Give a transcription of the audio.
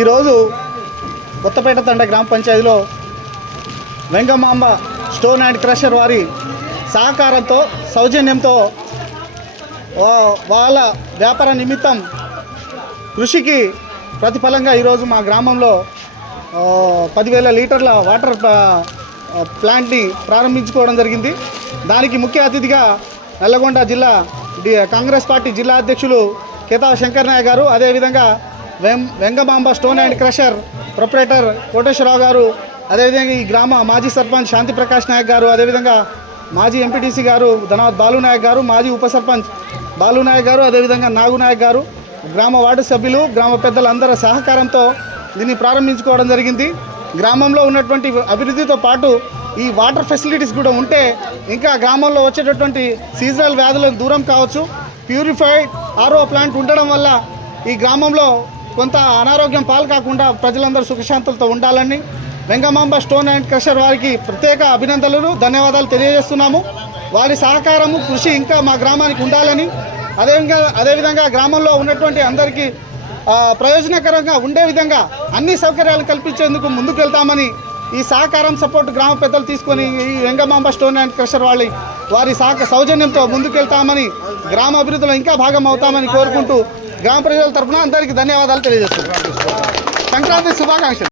ఈరోజు కొత్తపేట తండ గ్రామ పంచాయతీలో వెంగమాంబ స్టోన్ అండ్ క్రషర్ వారి సహకారంతో సౌజన్యంతో వాళ్ళ వ్యాపార నిమిత్తం కృషికి ప్రతిఫలంగా ఈరోజు మా గ్రామంలో పదివేల లీటర్ల వాటర్ ప్లాంట్ని ప్రారంభించుకోవడం జరిగింది. దానికి ముఖ్య అతిథిగా నల్లగొండ జిల్లా కాంగ్రెస్ పార్టీ జిల్లా అధ్యక్షులు కేతా శంకర్ నాయక్ గారు అదేవిధంగా వెం Vengamamba stone and crusher proprietor Koteswararao గారు అదేవిధంగా ఈ గ్రామ మాజీ సర్పంచ్ శాంతి ప్రకాష్ నాయక్ గారు అదేవిధంగా మాజీ ఎంపీటీసీ గారు ధనవత్ బాలు నాయక్ గారు మాజీ ఉప సర్పంచ్ బాలు నాయక్ గారు అదేవిధంగా నాగు నాయక్ గారు గ్రామ వార్డు సభ్యులు గ్రామ పెద్దలందరి సహకారంతో దీన్ని ప్రారంభించుకోవడం జరిగింది. గ్రామంలో ఉన్నటువంటి అభివృద్ధితో పాటు ఈ వాటర్ ఫెసిలిటీస్ కూడా ఉంటే ఇంకా గ్రామంలో వచ్చేటటువంటి సీజనల్ వ్యాధులకు దూరం కావచ్చు. ప్యూరిఫైడ్ ఆర్ఓ ప్లాంట్ ఉండడం వల్ల ఈ గ్రామంలో కొంత అనారోగ్యం పాలు కాకుండా ప్రజలందరూ సుఖశాంతులతో ఉండాలని వెంగమాంబ స్టోన్ అండ్ క్రషర్ వారికి ప్రత్యేక అభినందనలు ధన్యవాదాలు తెలియజేస్తున్నాము. వారి సహకారము కృషి ఇంకా మా గ్రామానికి ఉండాలని అదేవిధంగా అదేవిధంగా గ్రామంలో ఉన్నటువంటి అందరికీ ప్రయోజనకరంగా ఉండే విధంగా అన్ని సౌకర్యాలు కల్పించేందుకు ముందుకు వెళ్తామని ఈ సహకారం సపోర్ట్ గ్రామ పెద్దలు తీసుకొని ఈ వెంగమాంబ స్టోన్ అండ్ క్రషర్ వాళ్ళ వారి సహక సౌజన్యంతో ముందుకెళ్తామని గ్రామ అభివృద్ధిలో ఇంకా భాగం అవుతామని కోరుకుంటూ గ్రామ ప్రజల తరఫున అందరికీ ధన్యవాదాలు తెలియజేస్తున్నాను. సంక్రాంతి శుభాకాంక్షలు.